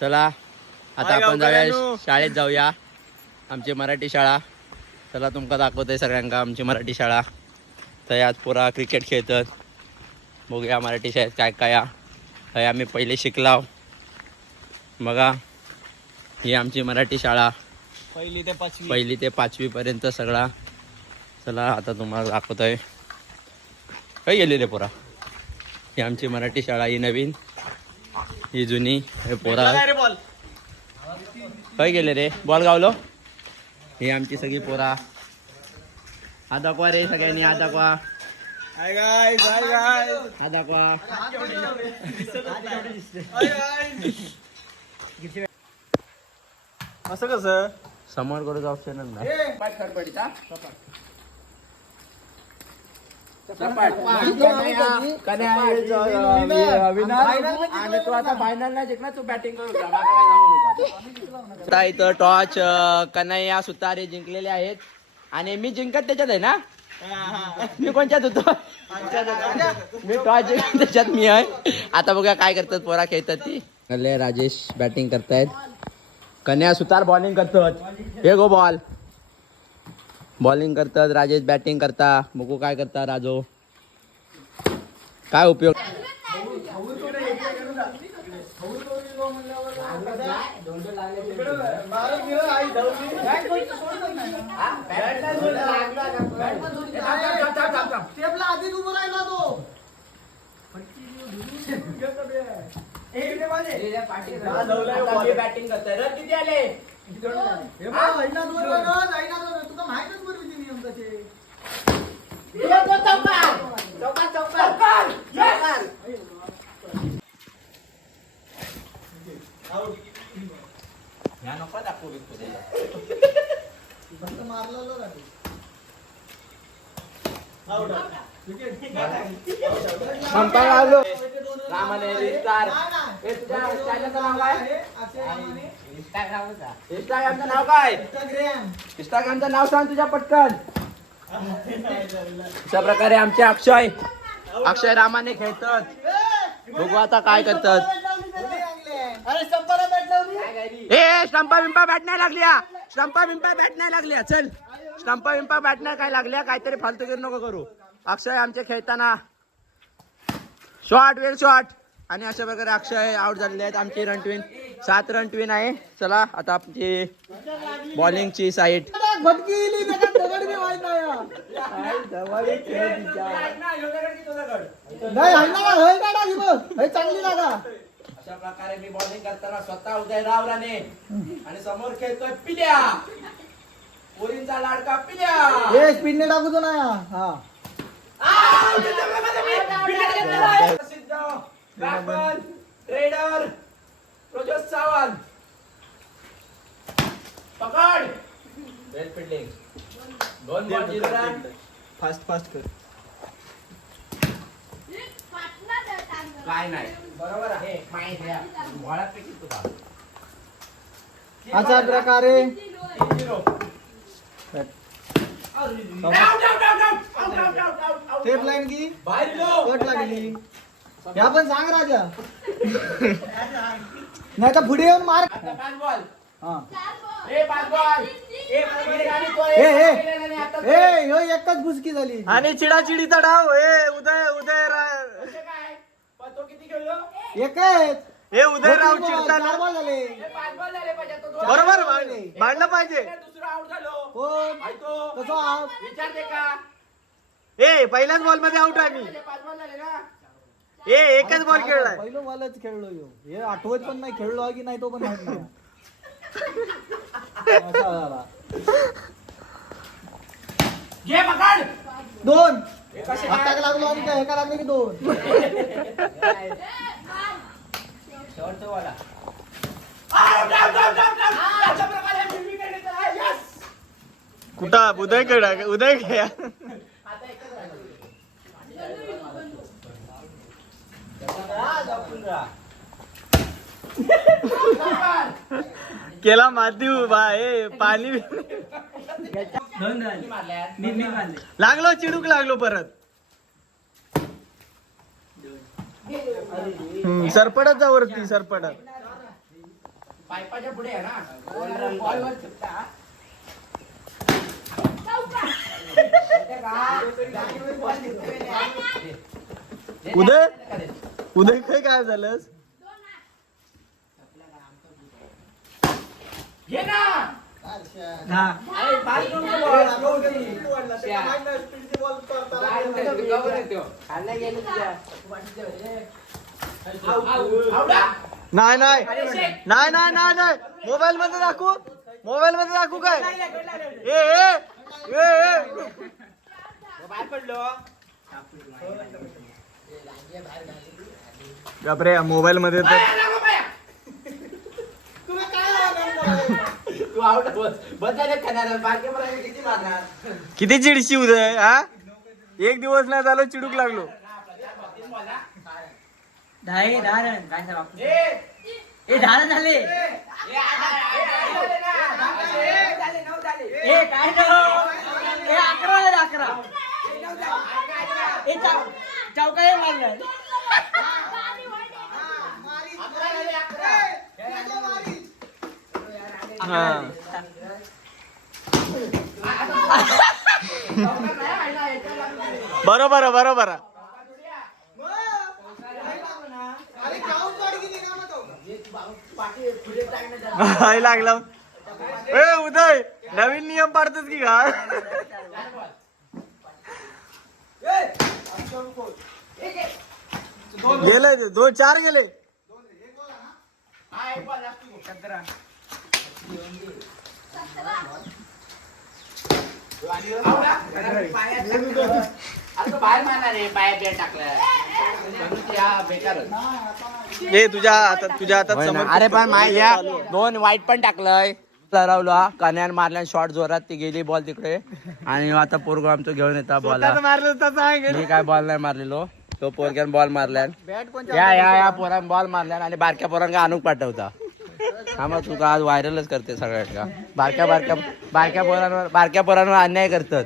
चला आता आपण जाऊया शाळेत जाऊया. आमची मराठी शाळा. चला तुमका दाखवतोय सगळ्यांका आमची मराठी शाळा. तर यात पुरा क्रिकेट खेळतात. बघूया मराठी शाळेत काय काय आहे. आम्ही पहिले शिकलाव. बघा ही आमची मराठी शाळा. पहिली ते पाचवी पर्यंत सगळा. चला आता तुम्हाला दाखवतोय. काय गेलेले पोरा. ही आमची मराठी शाळा. ही नवीन, ही जुनी. हे पोरा काय गेले रे. बॉल गावलो. ही आमची सगळी पोरा. हा दाखवा रे सगळ्यांनी. हा दाखवा. हा दाखवा. असं कसं समोर करूच ऑप्शन नाही. इथं टॉच कन्हैया सुतारे जिंकलेले आहेत. आणि मी जिंकत त्याच्यात आहे ना. मी कोणत्यात होतो. मी टॉच जिंकत त्याच्यात मी आहे. आता बघा काय करतात पोरा खेळतात ती. राजेश बॅटिंग करतायत. कन्हैया सुतार बॉलिंग करतात. हे गो बॉल. बॉलिंग करतात. राजेश बॅटिंग करता. बघू काय करता राजो. काय उपयोग. बॅटिंग करताय. रन किती आले. इंस्टाग्रामचं नाव काय. इंस्टाग्रामचं नाव सांग तुझ्या पटकन. अशा प्रकारे आमचे अक्षय रामाने खेळतात. बघू आता काय करतात. स्टंपा बिंपा बॅट नाही लागल्या. स्टंपा बिंपा बॅट नाही लागल्या. चल स्टंपा बिंपा बॅट नाही काय लागल्या. काहीतरी फालतूगिरी नको करू. अक्षय आमचे खेळताना शॉट वेल शॉट. आणि अशा प्रकारे अक्षय आउट झालेले आहेत. आमची रन ट्विन 7 रन ट्विन आहे. चला आता आमची बॉलिंगची साईड. अशा प्रकारे मी बॉलिंग करताना स्वतः उदयराव राणे आणि समोर खेळतोय पिल्या. पोरींचा लाडका पिल्या. स्पीडने टाकू ना. ट्रेडर प्रजोत सावंत. पकड. वेल फिल्डिंग. 2 ball 0 run. फास्ट कर. काय नाही बरोबर आहे. अशा प्रकारे टेप लाईन की कट लागली. या पण सांग राजा. नाही तर पुढे येऊन मार. एकच बुसकी झाली. आणि चिडाचिडीचा डाव. उदय एकच. हे उदयराव चिडताना बरोबर भांडलं पाहिजे. विचारते का. पहिल्याच बॉल मध्ये आउट आहे मी. एकच बॉल खेळलाय. पहिलं बॉलच खेळलो. हे आठवत पण नाही खेळलो की नाही तो पण माहित नाही. घे पकड. 2 हाताला लागलो आणि काय एका लागले की 2. कुठं उदय खेळा. केला मातीव बाय पाणी लागलो. चिडूक लागलो परत. सरपडत जा वरती. सरपडत पायपाच्या पुढे आहे ना बॉलवर चिपटा. उदय उदय काय झालंस? घे ना. अरे, पाच नंबर बॉल. खाल्ला गेलं तुझ्या. आवडा. नाही नाही नाही नाही नाही नाही मोबाईल मध्ये दाखवू काय ए ए ए ए बाहेर पडलो. बापरे मोबाईल मध्ये तर तू आउट बदल खाणार बाकी मला किती मारणार. किती चिडशी उदय हा. एक दिवस नाही झालं चिडूक लागलो. 10 रन काय झाले ए काय ए 11 ए चौका मारलं. बरोबर लागला. ए उदय नवीन नियम पाडतोस की का? गेले 2-4 गेले. बाहेर मारणार रे. पाया बेट टाकलं तुझ्या हातात समोर अरे पण या 2 वाईट पण टाकलंय. लढवला कन्यान मारल्या शॉट जोरात ती गेली बॉल तिकडे. आणि आता पोरगो आमचं घेऊन येता बॉल. मी काय बॉल नाही मारलेलो. तो पोरग्यान बॉल मारल्यान. या पोरान बॉल मारल्यान आणि बारक्या पोरांना आणूक पाठवता. हा मग तू का आज व्हायरलच करते सगळ्यात का. बारक्या पोरांवर अन्याय करतात.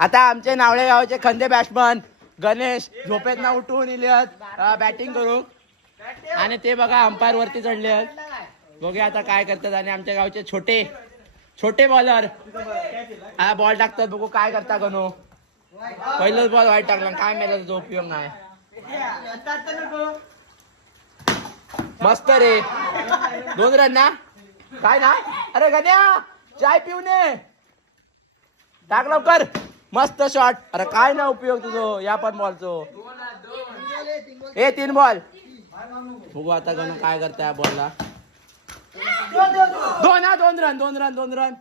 आता आमचे नावळे गावचे खंदे बॅट्समन गणेश झोपेत ना उठून इलेत बॅटिंग करू. आणि ते बघा अंपायर वरती चढले आहेत. बघूया आता काय करतात. आणि आमच्या गावचे छोटे बॉलर हा बॉल टाकतात. बघू काय करता गणू. पहिलंच बॉल वाईट टाकला काय मेला तुझा उपयोग नाही. मस्त रे 2 रन ना काय ना. अरे गण्या चाय पिऊन ये. टाक लवकर. मस्त शॉट. अरे काय ना उपयोग तुझो या पण बॉलचो. 3 बॉल. बघू आता गणू काय करताय बॉलला. 2 रन.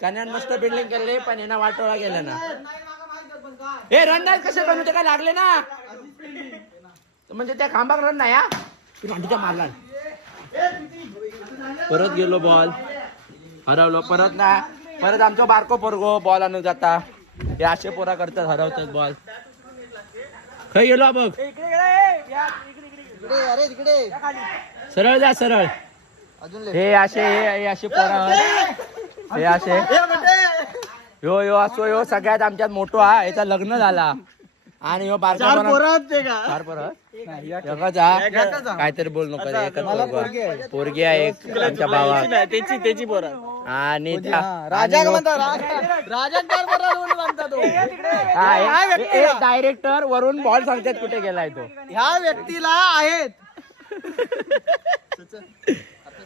कन्यान मस्त बिल्डिंग केले पण यांना वाटोळा गेला ना. रन नाही कसे बनू ते काय लागले ना. म्हणजे त्या खांबाक रन नाही. मारला परत गेलो बॉल हरवलो. परत आमचा बारको पोरगो बॉल आणून जाता. हे असे पोरा करतात हरवतात बॉल. खाई गेलो बघ. सरळ जा सरळ. हे असे पोरा हे असे यो असो. यो सगळ्यात आमच्यात मोठो हा. याचा लग्न झाला आणि ह्यो बारका काहीतरी बोल नको. एकच पोरगी आहे एक आमच्या भावा त्याची पोरा आणि डायरेक्टर वरून बॉल सांगतात कुठे गेलाय तो. ह्या व्यक्तीला आहेत.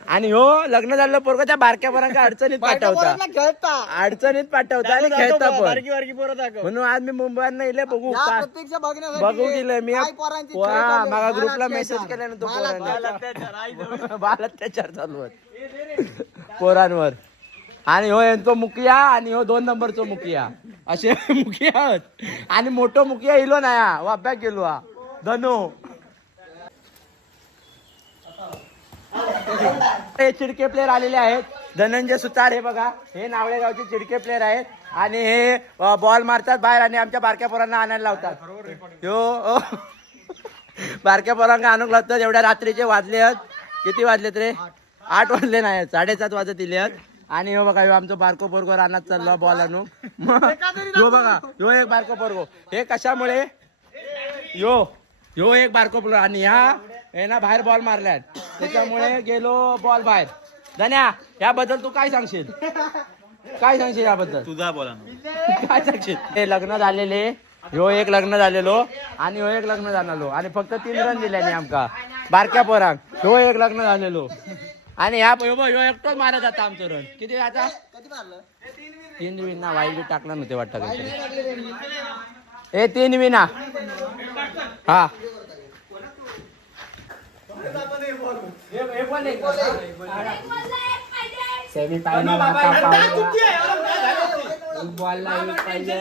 आणि हो लग्न झालं पोरगा त्या बारक्या पोरांना अडचणीत पाठवता आणि खेळता पण. म्हणून आज मी मुंबईत इले बघू गेले मी. मला ग्रुपला मेसेज केला ना तो बाल अत्याचार चालू पोरांवर. आणि हो यांचा मुखिया आणि हो 2 नंबरचो मुखिया असे मुखिया आहेत. आणि मोठो मुखिया इलो नाही अभ्यास केलो हा धनो. हे चिडके प्लेअर आलेले आहेत. धनंजय सुतार हे बघा हे नावळे गावचे चिडके प्लेअर आहेत. आणि हे बॉल मारतात बाहेर आणि आमच्या बारक्या पोरांना आणायला लावतात. हो बारक्या पोरांना आणून लावतात. एवढ्या रात्रीचे वाजले आहेत. किती वाजलेत रे 8 वाजले नाही 7:30 वाजत दिले आहेत. आणि हो बघा आमचं बारको पोरगो रानात चालला बॉल आणू. हो बघा यो एक बारको पोरगो. हे कशामुळे यो एक बारको पोरगो आणि ह्या ना बाहेर बॉल मारल्यात त्याच्यामुळे गेलो बॉल बाहेर. धन्या याबद्दल तू काय सांगशील काय सांगशील याबद्दल तुझा बोला काय सांगशील हे लग्न झालेले ह्यो एक लग्न झालेलो आणि ह्यो एक लग्न झालेलो आणि फक्त 3 रन दिल्याने आमका बारक्या पोरांक ह्यो एक लग्न झालेलो आणि ह्यो एकटोच मारत जाता आमचं रन किती आता 3 विना वाईट बी टाकला नव्हते वाटतं काहीतरी ए 3 विना हा सेमी फायनल बॉलला पाहिजे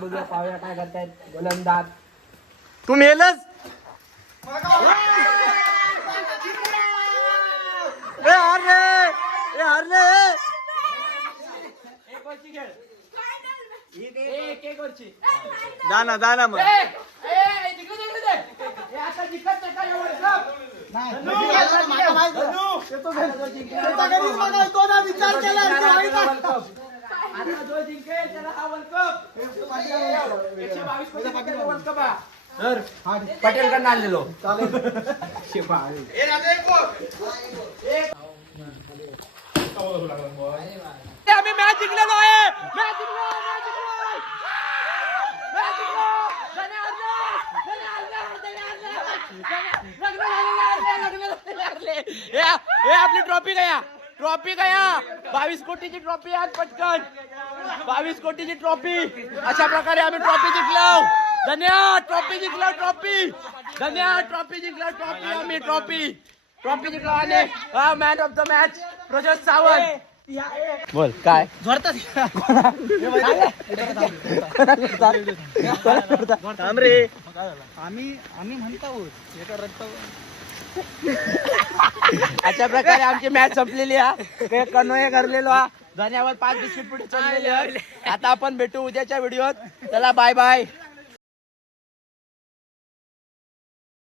बघूया पाहूया काय करतायत गोलंदाज तू मेलच ए हारले ए हारले जा ना मग पटेल कडनं आणलेलो आम्ही मॅच जिंकलेलो आहे मॅच हे आपली ट्रॉफी गया 22 कोटीची ट्रॉफी आज पटकन 22 कोटीची ट्रॉफी अशा प्रकारे आम्ही ट्रॉफी जिंकलो धन्यवाद ट्रॉफी जिंकलो धन्यवाद ट्रॉफी जिंकलो आम्ही ट्रॉफी जिंकलो आणि man of the match Prajot Sawant बोल काय रे आम्ही म्हणतो अशा प्रकारे आमची मॅच संपलेली आहे कन्वय करलेलो धन्यवाद 5 बिस्किट पुढे चाललेले आता आपण भेटू उद्याच्या व्हिडिओत चला बाय बाय